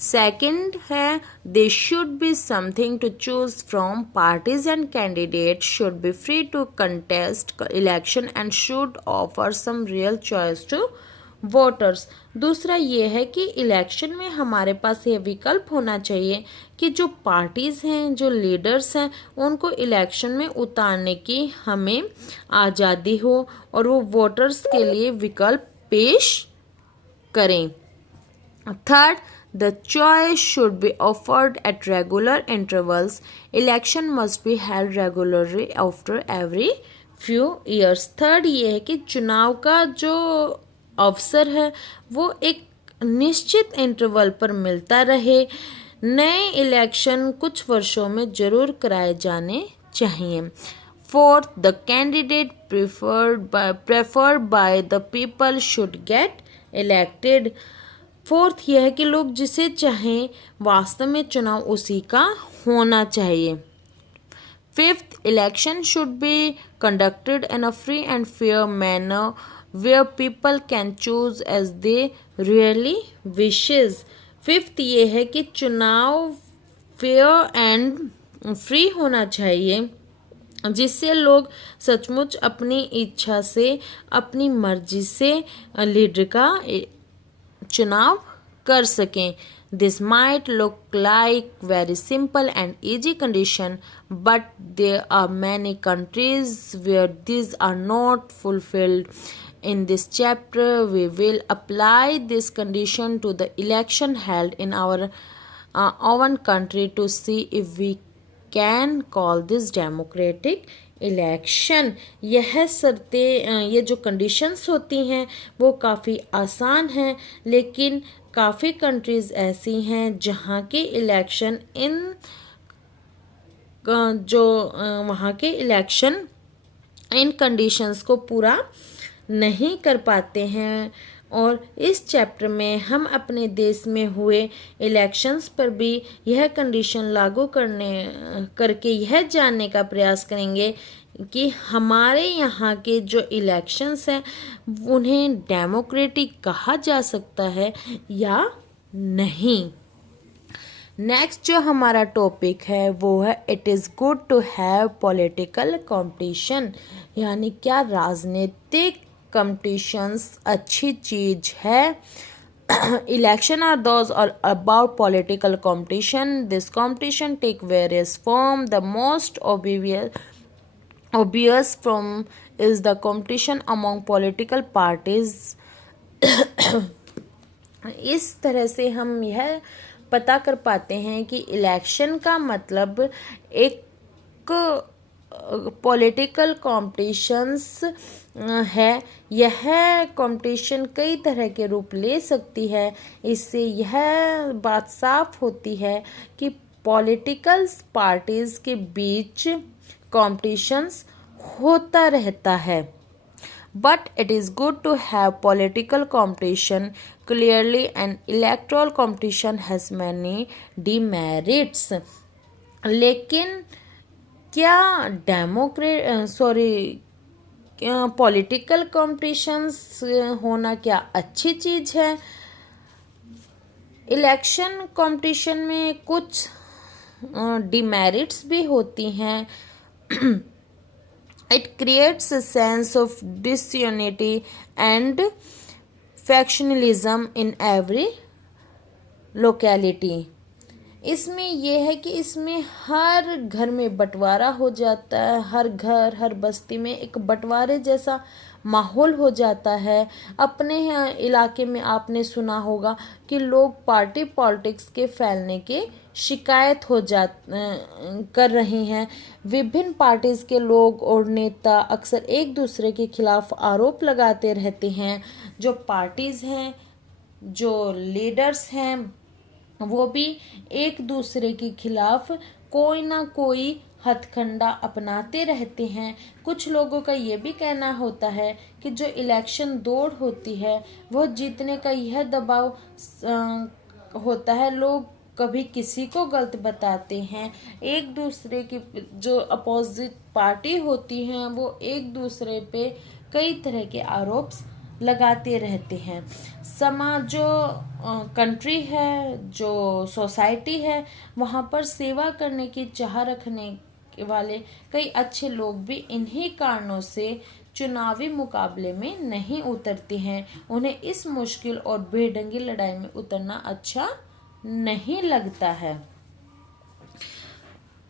Second है they should be something to choose from, parties and candidate should be free to contest election and should offer some real choice to voters. दूसरा ये है कि election में हमारे पास ये विकल्प होना चाहिए कि जो पार्टीज़ हैं, जो लीडर्स हैं, उनको इलेक्शन में उतारने की हमें आज़ादी हो और वो वोटर्स के लिए विकल्प पेश करें। Third, the choice should be offered at regular intervals. Election must be held regularly after every few years. Third ये है कि चुनाव का जो अवसर है वो एक निश्चित इंटरवल पर मिलता रहे। नए इलेक्शन कुछ वर्षों में जरूर कराए जाने चाहिए। Fourth, the candidate preferred by the people should get elected. Fourth यह है कि लोग जिसे चाहें वास्तव में चुनाव उसी का होना चाहिए। Fifth, election should be conducted in a free and fair manner where people can choose as they really wishes. Fifth ये है कि चुनाव फेयर एंड फ्री होना चाहिए जिससे लोग सचमुच अपनी इच्छा से, अपनी मर्जी से लीडर का चुनाव कर सकें। This might look like very simple and easy condition but there are many countries where this are not fulfilled. In this chapter, we will apply this condition to the election held in our own country to see if we can call this democratic election. यह शर्तें, ये जो conditions होती हैं वो काफ़ी आसान हैं, लेकिन काफ़ी कंट्रीज़ ऐसी हैं जहाँ के इलेक्शन वहाँ के इलेक्शन इन कंडीशंस को पूरा नहीं कर पाते हैं। और इस चैप्टर में हम अपने देश में हुए इलेक्शंस पर भी यह कंडीशन लागू करके यह जानने का प्रयास करेंगे कि हमारे यहाँ के जो इलेक्शंस हैं उन्हें डेमोक्रेटिक कहा जा सकता है या नहीं। नेक्स्ट जो हमारा टॉपिक है वो है it is good to have political competition, यानी क्या राजनीतिक कंपटीशंस अच्छी चीज है। Election are those are about political competition. This competition take various form. The most obvious from is the competition among political parties. इस तरह से हम यह पता कर पाते हैं कि इलेक्शन का मतलब एक पॉलिटिकल कॉम्पिटिशन्स है। यह कंपटीशन कई तरह के रूप ले सकती है। इससे यह बात साफ होती है कि पॉलिटिकल पार्टीज के बीच कंपटीशंस होता रहता है। But it is good to have political competition clearly and electoral competition has many demerits. लेकिन क्या पॉलिटिकल कॉम्पिटिशन्स होना क्या अच्छी चीज़ है? इलेक्शन कंपटीशन में कुछ डिमेरिट्स भी होती हैं। It creates a sense of disunity and factionalism in every locality. इसमें यह है कि इसमें हर घर में बंटवारा हो जाता है। हर घर, हर बस्ती में एक बंटवारे जैसा माहौल हो जाता है। अपने इलाके में आपने सुना होगा कि लोग पार्टी पॉलिटिक्स के फैलने के शिकायत कर रहे हैं। विभिन्न पार्टीज के लोग और नेता अक्सर एक दूसरे के खिलाफ आरोप लगाते रहते हैं। जो पार्टीज हैं, जो लीडर्स हैं, वो भी एक दूसरे के खिलाफ कोई ना कोई हथकंडा अपनाते रहते हैं। कुछ लोगों का ये भी कहना होता है कि जो इलेक्शन दौड़ होती है वह जीतने का यह दबाव होता है। लोग कभी किसी को गलत बताते हैं। एक दूसरे की जो अपोजिट पार्टी होती हैं वो एक दूसरे पे कई तरह के आरोप लगाते रहते हैं। समाज जो कंट्री है, जो सोसाइटी है, वहाँ पर सेवा करने की चाह रखने वाले कई अच्छे लोग भी इन्हीं कारणों से चुनावी मुकाबले में नहीं उतरते हैं। उन्हें इस मुश्किल और बेढंगी लड़ाई में उतरना अच्छा नहीं लगता है।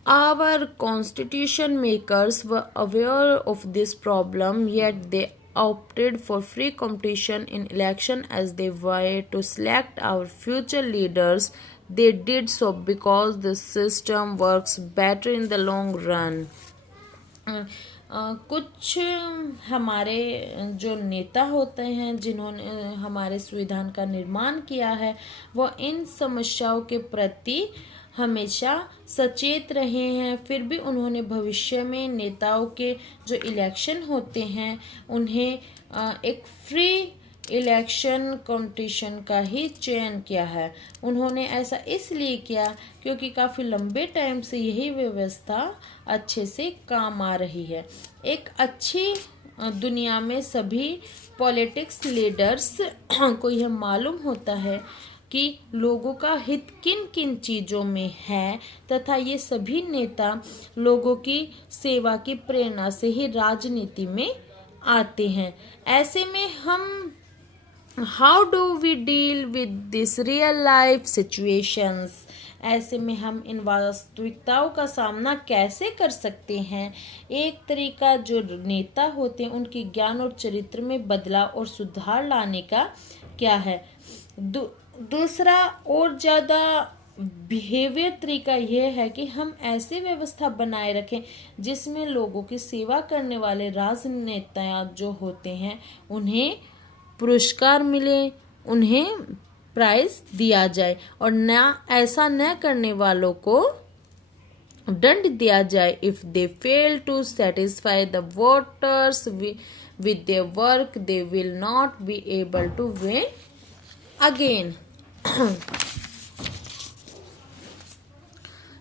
Our constitution makers were aware of this problem, yet they opted for free competition in election as they way to select our future leaders. They did so because the system works better in the long run. कुछ हमारे जो नेता होते हैं जिन्होंने हमारे संविधान का निर्माण किया है, वो इन समस्याओं के प्रति हमेशा सचेत रहे हैं। फिर भी उन्होंने भविष्य में नेताओं के जो इलेक्शन होते हैं उन्हें एक फ्री इलेक्शन कंपटीशन का ही चयन किया है। उन्होंने ऐसा इसलिए किया क्योंकि काफ़ी लंबे टाइम से यही व्यवस्था अच्छे से काम आ रही है। एक अच्छी दुनिया में सभी पॉलिटिक्स लीडर्स को यह मालूम होता है कि लोगों का हित किन किन चीज़ों में है, तथा ये सभी नेता लोगों की सेवा की प्रेरणा से ही राजनीति में आते हैं। ऐसे में हम how do we deal with this real life situations, ऐसे में हम इन वास्तविकताओं का सामना कैसे कर सकते हैं। एक तरीका जो नेता होते हैं उनके ज्ञान और चरित्र में बदलाव और सुधार लाने का क्या है। दूसरा और ज़्यादा बिहेवियर तरीका यह है कि हम ऐसी व्यवस्था बनाए रखें जिसमें लोगों की सेवा करने वाले राजनेता जो होते हैं उन्हें पुरस्कार मिले, उन्हें प्राइज दिया जाए, और ऐसा न करने वालों को दंड दिया जाए। If they fail to satisfy the voters with their work, they will not be able to win again.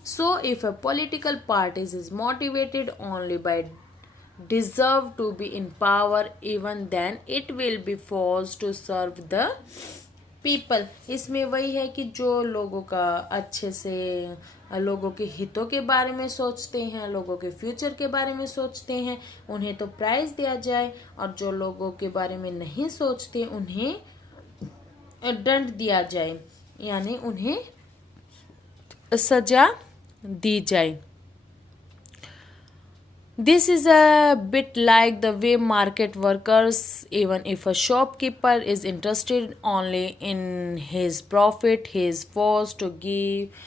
So if a political party is motivated only by deserve to be in power, even then it will be forced to serve the people. इसमें वही है कि जो लोगों का अच्छे से लोगों के हितों के बारे में सोचते हैं, लोगों के फ्यूचर के बारे में सोचते हैं, उन्हें तो प्राइज दिया जाए, और जो लोगों के बारे में नहीं सोचते उन्हें दंड दिया जाए, यानी उन्हें सजा दी जाए। This is a bit like the way market workers, even if a shopkeeper is interested only in his profit, he is forced to give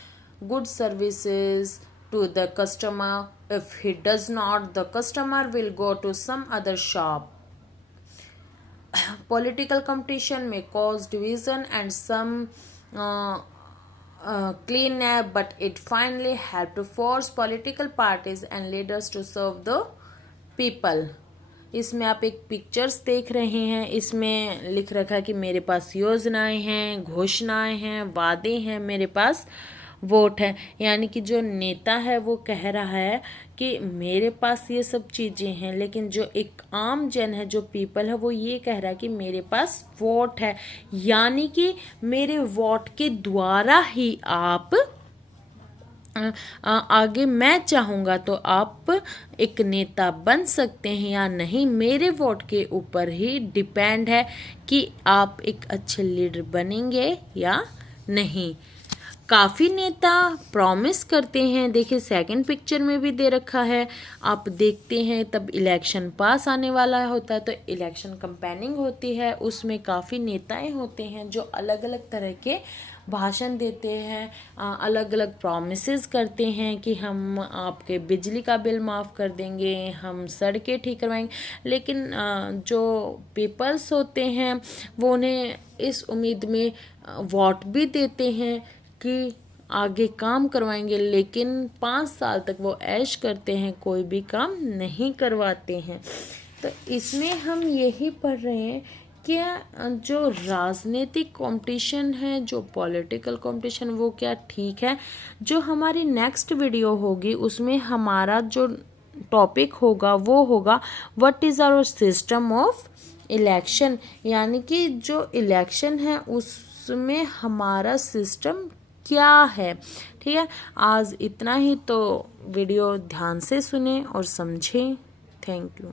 good services to the customer. If he does not, the customer will go to some other shop. Political competition may cause division and some clean up, but it finally helped to force political parties and leaders to serve the people. इसमें आप एक pictures देख रहे हैं, इसमें लिख रखा है कि मेरे पास योजनाएं हैं, घोषणाएं हैं, वादे हैं, मेरे पास वोट है। यानी कि जो नेता है वो कह रहा है कि मेरे पास ये सब चीज़ें हैं, लेकिन जो एक आम जन है, जो पीपल है, वो ये कह रहा है कि मेरे पास वोट है, यानी कि मेरे वोट के द्वारा ही आप आगे मैं चाहूँगा तो आप एक नेता बन सकते हैं या नहीं, मेरे वोट के ऊपर ही डिपेंड है कि आप एक अच्छे लीडर बनेंगे या नहीं। काफ़ी नेता प्रॉमिस करते हैं, देखिए सेकंड पिक्चर में भी दे रखा है, आप देखते हैं तब इलेक्शन पास आने वाला होता है तो इलेक्शन कैंपेनिंग होती है, उसमें काफ़ी नेताएं होते हैं जो अलग अलग तरह के भाषण देते हैं, अलग अलग प्रॉमिसेस करते हैं कि हम आपके बिजली का बिल माफ़ कर देंगे, हम सड़कें ठीक करवाएंगे, लेकिन जो पीपल्स होते हैं वो उन्हें इस उम्मीद में वोट भी देते हैं कि आगे काम करवाएंगे, लेकिन 5 साल तक वो ऐश करते हैं, कोई भी काम नहीं करवाते हैं। तो इसमें हम यही पढ़ रहे हैं कि जो राजनीतिक कंपटीशन है, जो पॉलिटिकल कंपटीशन, वो क्या ठीक है। जो हमारी नेक्स्ट वीडियो होगी उसमें हमारा जो टॉपिक होगा वो होगा what is our system of election यानी कि जो इलेक्शन है उसमें हमारा सिस्टम क्या है। ठीक है, आज इतना ही। तो वीडियो ध्यान से सुने और समझें। Thank you.